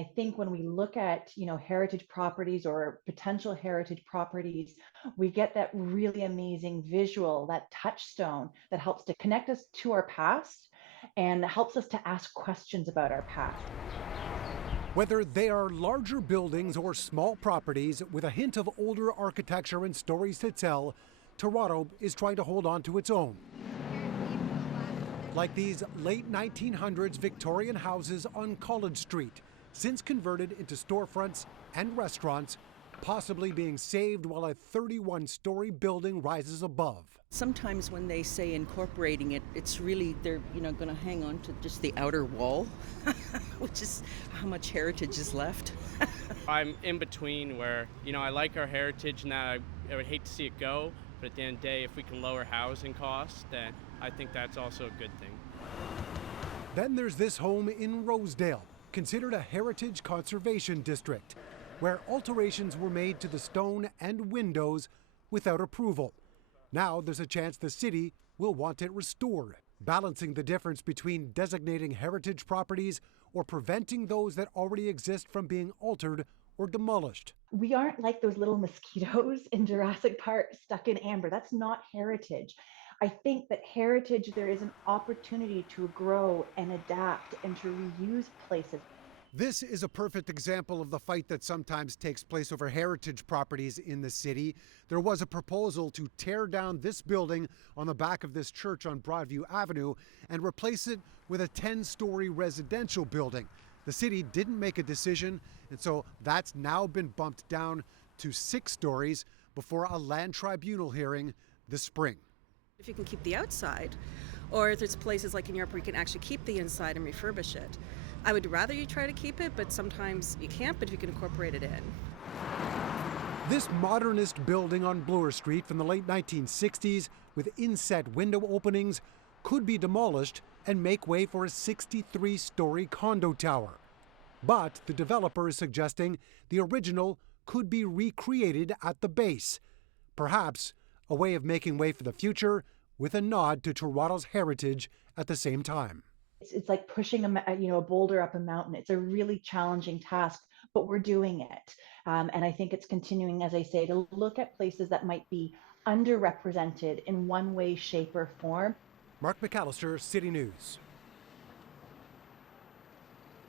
I think when we look at, heritage properties or potential heritage properties, we get that really amazing visual, that touchstone that helps to connect us to our past and helps us to ask questions about our past. Whether they are larger buildings or small properties with a hint of older architecture and stories to tell, Toronto is trying to hold on to its own. Like these late 1900s Victorian houses on College Street, since converted into storefronts and restaurants, possibly being saved while a 31-story building rises above. Sometimes when they say incorporating it, it's really they're going to hang on to just the outer wall, which is how much heritage is left. I'm in between where, I like our heritage and I would hate to see it go, but at the end of the day, if we can lower housing costs, then I think that's also a good thing. Then there's this home in Rosedale, considered a heritage conservation district, where alterations were made to the stone and windows without approval. Now there's a chance the city will want it restored, balancing the difference between designating heritage properties or preventing those that already exist from being altered or demolished. We aren't like those little mosquitoes in Jurassic Park stuck in amber. That's not heritage. I think that heritage, there is an opportunity to grow and adapt and to reuse places. This is a perfect example of the fight that sometimes takes place over heritage properties in the city. There was a proposal to tear down this building on the back of this church on Broadview Avenue and replace it with a 10-story residential building. The city didn't make a decision, and so that's now been bumped down to 6 stories before a land tribunal hearing this spring. If you can keep the outside, or if there's places like in Europe where you can actually keep the inside and refurbish it, I would rather you try to keep it, but sometimes you can't, but if you can incorporate it in. This modernist building on Bloor Street from the late 1960s with inset window openings could be demolished and make way for a 63-story condo tower. But the developer is suggesting the original could be recreated at the base. Perhaps a way of making way for the future with a nod to Toronto's heritage at the same time. It's like pushing a boulder up a mountain. It's a really challenging task, but we're doing it. And I think it's continuing, as I say, to look at places that might be underrepresented in one way, shape, or form. Mark McAllister, City News.